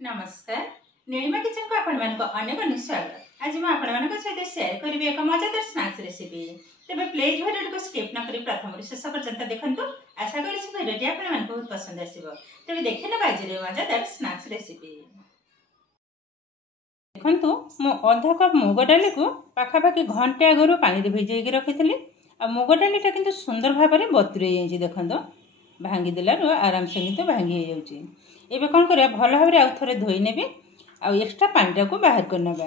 नमस्कार नीलिमा किचन को अनेक स्वागत। आज मुझे सहित शेयर करी एक मजादार स्नैक्स रेसिपी। तेज प्लीज भिडियो को स्किप न करी प्रथम शेष पर्यंत देखंतु। आशा करी भिडियोटी आपन बहुत पसंद आसिबो। तेज देखिने बाजी मजादार स्नैक्स रेसिपी। देखंतु मु आधा कप मुग डाली को पाखापाखि घंटे आगु पानी भिजै रखी। मुग डालीटा किंतु सुंदर भाव में बतुरे जाइए। देखो भांगी देलु आराम से तो भांगी हो। एबे कौन करिया भल भाव आउ थोड़े धोई नेबी आ एक्स्ट्रा पानी को बाहर कर नेबा।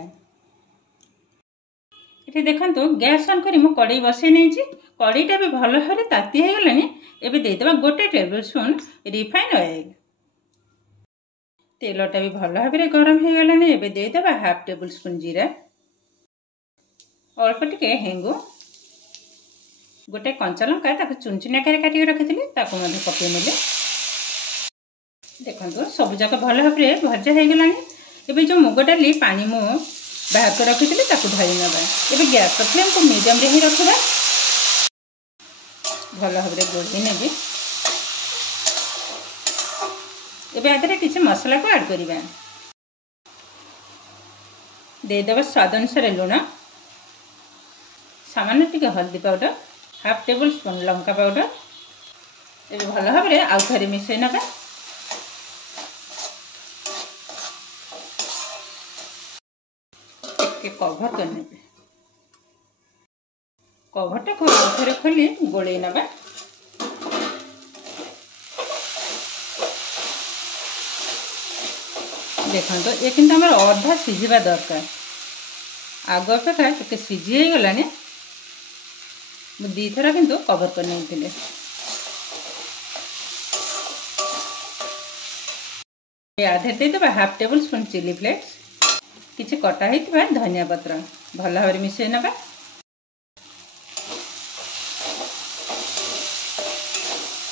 इथे देखंतु गैस ऑन करी मु कढ़ई बसै नेछि। कढ़ईटा भी भल भाव ताती हे गलानी। एबे दे देबा 1 टेबल स्पून रिफाइंड ऑयल। तेलटा भी भल भाव गरम हे गलानी। एबे दे देबा हाफ टेबल स्पून जीरा, अल्प टिके हेंगु, गोटे कंचा लंका ताको चुन चुन आकार काटी रखी ताको मध्ये पके नेले। देखो सब जाक भल भाव भजा हो गलानी। एबे जो मुग डाली पानी मु बाहर कर रखी ढाली नवा। एबे गैस फ्लेम को मीडियम रे ही रखबा। भल भाव गोली नेबी। एबे आदरे किछि मसला को ऐड करिबा। दे देबा स्वाद अनुसार लूण, सामान्य टिके हल्दी powder, half table spoon Lanka powder. एबे भल भाव आउ थरे मिसै नबा। कवर करने कवरटा को थोड़े खोली गोले नबा। देखो तो ये किंतु हमर आधा सिझिबा दरकार। आग अपेक्षा टिके सिझी गलानी। मु दी थरा किंतु कवर कर नेथिले। आधे दे देबा half tablespoon chilli flakes, किछि कटा होइतिबा धनिया पत्र भल भाव मिसै नबा।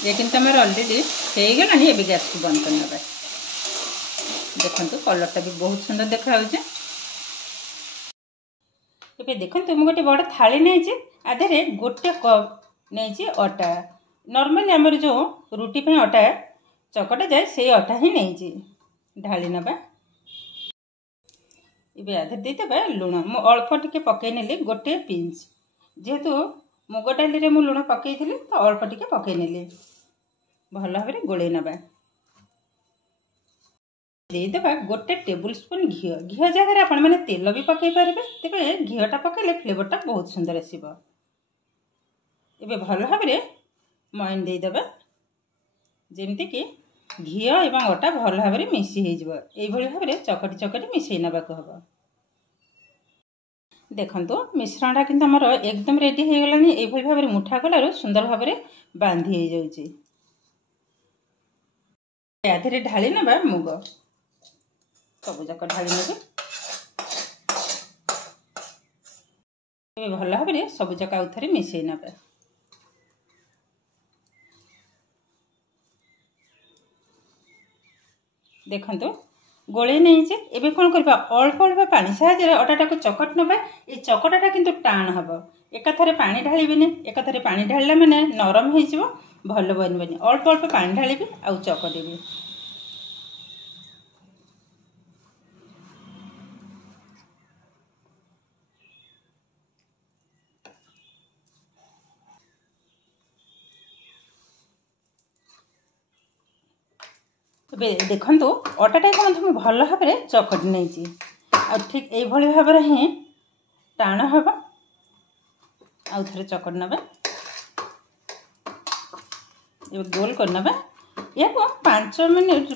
ये किंतु हमर ऑलरेडी हे गलानी। एबे गैस को बंद कर नबा। देखंतु कलरटा भी बहुत सुंदर देखा होजे। एबे देखंतु मु गोटे बड़ थाली नै छी। आधरे गोटे कप नै छी आटा। नॉर्मली हमर जो रोटी पे आटा चकटा जाय से आटा ही नै छी। ढाली नबा। इबे आधे दे देबा लूण। मु अल्प टिके पकै नेली, गोटे पिंच। जेहेतु मुग डाली रे मु लूण पकै थिली तो अल्प टिके पकै नेली। भल भाव गोले नबा। दे देबा गोटे टेबल स्पून घिओ। घिओ जगह आपण माने तेल भी पकै पारिबे। तेबे घिओटा पकैले फ्लेवरटा बहुत सुंदर आसीबो। एबे भल भाव मयन दे देबा जेमति कि घिओ एवं आटा भल भाव मिसी हे जिवो। एई भली भाव चकटी चकटी मिसै नबा को हबो। देखंतु मिश्रणटा किंतु हमर एकदम रेडी हे गलानी। एई भली भाव मुठा कलारो सुंदर भाव बांधी हे जाउची। आधरे ढाली नबा मुग। सब जाक ढाली नबे। ए भल भाव सब जाक आउ थरे मिसै नबा। देखंतु गोले नहीं छे। एबे कोन करबा अल्प अल्प पानी साहाय्य अटाटा को चकट नबा। ए चकटाटा किंतु टाण हबो। एका थरे पानी ढालिबिनी। एका थरे पानी ढालिला माने नरम हे जिवो, भलो बनबेनी। अल्प अल्प पानी ढालिबी आ चकटिबी। देखंतु अटाटा को भल भाव चकटी नहीं। आ ठीक यही भाव ही टाण हम। आउ थे चकट नबा। गोल कर नबा। या 5 मिनट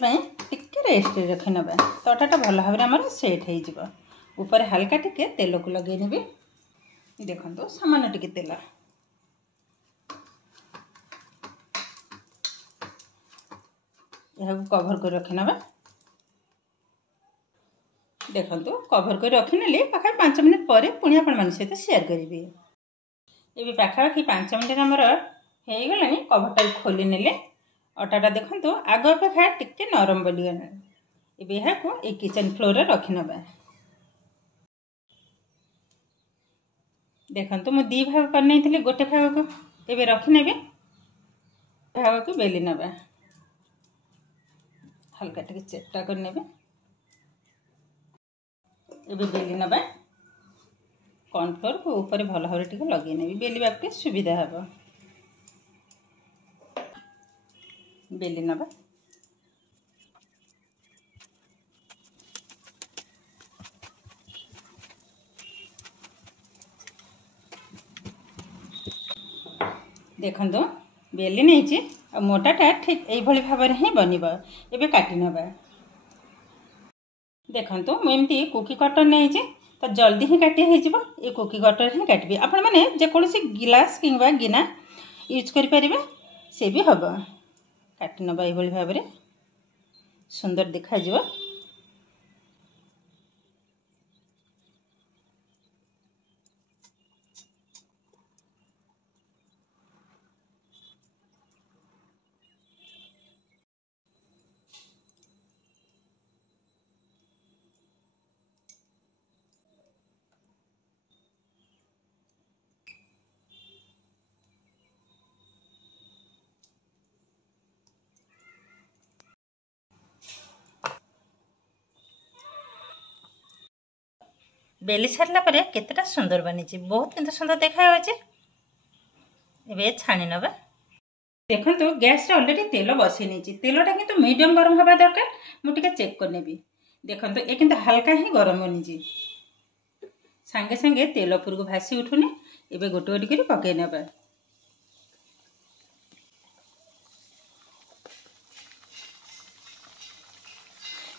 टिके रेस्ट रखी नबा। तो अटाटा भल भाव आमर सेट हो। ऊपर हल्का टिके तेल को लगे नेबी। देखंतु सामान्य टिके तेल। कवर कर रखी नबा। देखंतु कवर कर रखी नेली। पाखा 5 मिनट पर पुणी आपण मान सहित शेयर करिवे। एबे पाखा 5 मिनट हमर हे गलानी। कवरटा खोली नेले। अटाटा देखंतु आग अपेक्षा टिके नरम बली गला। एबे हा को ए किचन फ्लोर रे रखी नबा। देखंतु मु दी भाग कर नै थिले। गोटे भाग को एबे रखी नेबे। भाग को बेली नबा। हल्का टिके चेपटा कर नेबे। एबे बेली नबा कॉर्नफ्लोर को ऊपर भल भाव टे लगे नेबी बेलिबा के सुविधा हे। बेली नबा देखो बेली नहीं मोटाटा ठीक यही भाव में ही बनब। एबे काटी नबा देखो मुझे कुकी कटर नहीं तो जल्दी ही काटी हो ये कुकी कटर ही काटबी। आपण मैंने जेकोसी गिलास कि गिना यूज करें से भी हम काटी नबा ये भाव में सुंदर देखा जिवो। बेली सारा पर केतेटा सुंदर बनी बहुत किंतु सुंदर देखा छाणी नबा। देखो तो गैस ऑलरेडी तेल बसई नहीं तेलटा किंतु मीडियम गरम हवा दरकार मुझे चेक करनेबी। देखो तो ये किंतु हल्का ही गरम बनी सांगे सांगे तेल उपरको भासी उठुनी। एबे गोटे गोटे करी पकई नबा।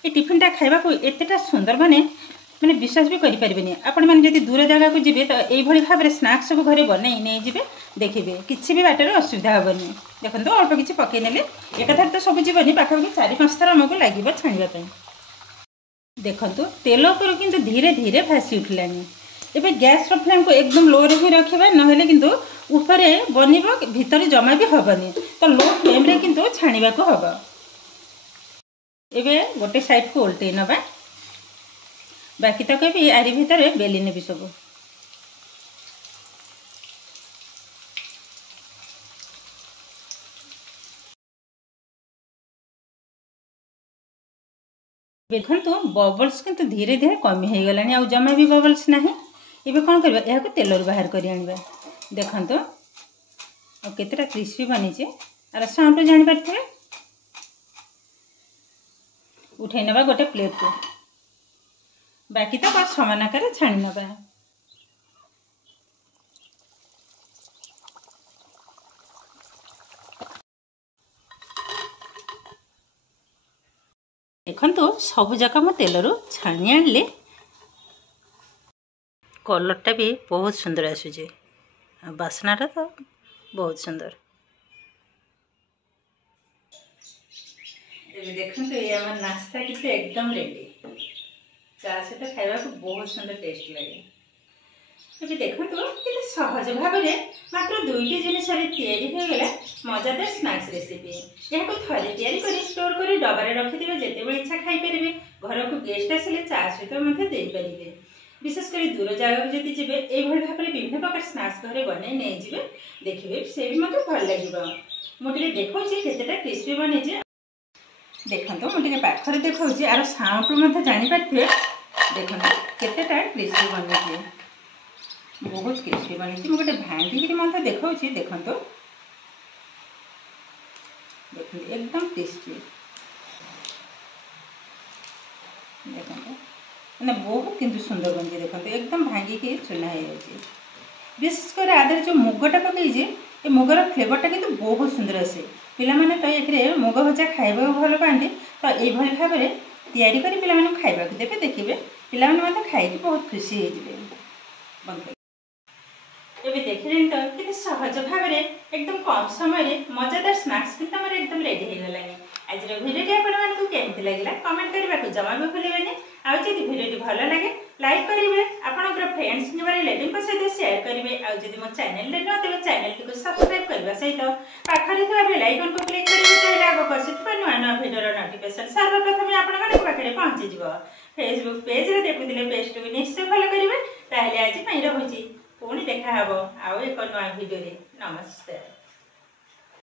ये टिफिनटा खाइबा को एतेटा सुंदर बने मैंने विश्वास भी करें। आपण मैंने जब दूर जगह को जी तो यही भाव में स्नाक्स सब घरे बन नहीं जी देखिए किसी भी बाटर असुविधा हेनी। देखो तो अल्प किसी पकई ने एकाथर तो सब जीवन पाखापाखि 4-5 थर आमको लगे छाणवाई। देखो तेल उपर किंतु धीरे धीरे भासी उठलानी। एबे गैस फ्लेम को एकदम लो रे ही रखा ना किंतु ऊपर बनब भितर जमा भी हेनी तो लो फ्लेम रे किंतु छाणवा को हम। एबे गोटे साइड को उल्टे नबा बाकी तक भी आरी भितर बेली नेबी सब। देखो तो बबल्स किंतु धीरे धीरे कमी हो गलानी आ जमा भी बबल्स नहीं। एबे कौन करबा या तेल बाहर कर आनिबा। देखो तो केतेटा क्रिस्पी बनी आर साउंड जानि पारथिबे। उठै नबा गोटे प्लेट को बाकी तो बस समान आकार छाणी नबा। देखो सब जाक मो तेलरू छाणी आनली कलरटा भी बहुत सुंदर आसूचे बास्नाटा तो बहुत सुंदर। देखो ये आम नाश्ता किसी एकदम रेडी चा सहित खावा को बहुत सुंदर टेस्ट लगे। अभी देखो कि सहज भाव में मात्र 2टी जिनिस होगला मजादार स्नैक्स रेसिपी। यहाँ थे तैयारी स्टोर कर डबारे रखिदे जिते इच्छा खाईपर। घर को गेस्ट आसिले चा सहित देपारे। विशेषकर दूर जगह को जी ये भाव में विभिन्न प्रकार स्नैक्स घर बन नहीं देखिए से भी मतलब भल लगे। मुझे देखा केतेटा क्रिस्पी बनी देखो मुझे पाखर देखा आर साउंड जानीपारे। देखो केतेटा क्रिस्पी बनी बहुत क्रिस्पी बनी मुझे भांगी मतलब देखा देखो देखो एकदम क्रिस्पी देखो मैंने बहुत किंतु सुंदर बनी। देखो एकदम भांगिकी चुना हो विशेषकर आदर जो मुगटा पकई ये मुगर फ्लेवरटा किंतु बहुत सुंदर आसे। पिलामाने तो ये मुग भजा खाइबा भल पाती तो ये भाव में तैयारी कर पिलामाने खाइबा देवे। देखिए पिलामाने खाई बहुत खुशी हो। ये देखिए तो कि सहज भाव में एकदम कम समय मजादार स्नैक्स किंतु आम एकदम रेडी हो गलानी। आज भिडियो आपको केमती लगे कमेंट करने को जमा भी भूलें। आज भिडियो भल लगे लाइक करेंगे आपंकर फ्रेंड्स रिलेटिव सहित शेयर करेंगे। आदि मो चैनल न तेज चैनल को सब्सक्राइब करने सहित पाखे बेल आइकन को क्लिक करेंगे आगे आसूबा नुआ नुआ भिडियो नोटिफिकेशन सर्वप्रथम आपंक पाखे पहुँचीज। फेसबुक पेज देखुले पेज को निश्चय फॉलो करेंगे। आज रोचे पुणी देखा आउ एक नुआ भिडियो। नमस्ते।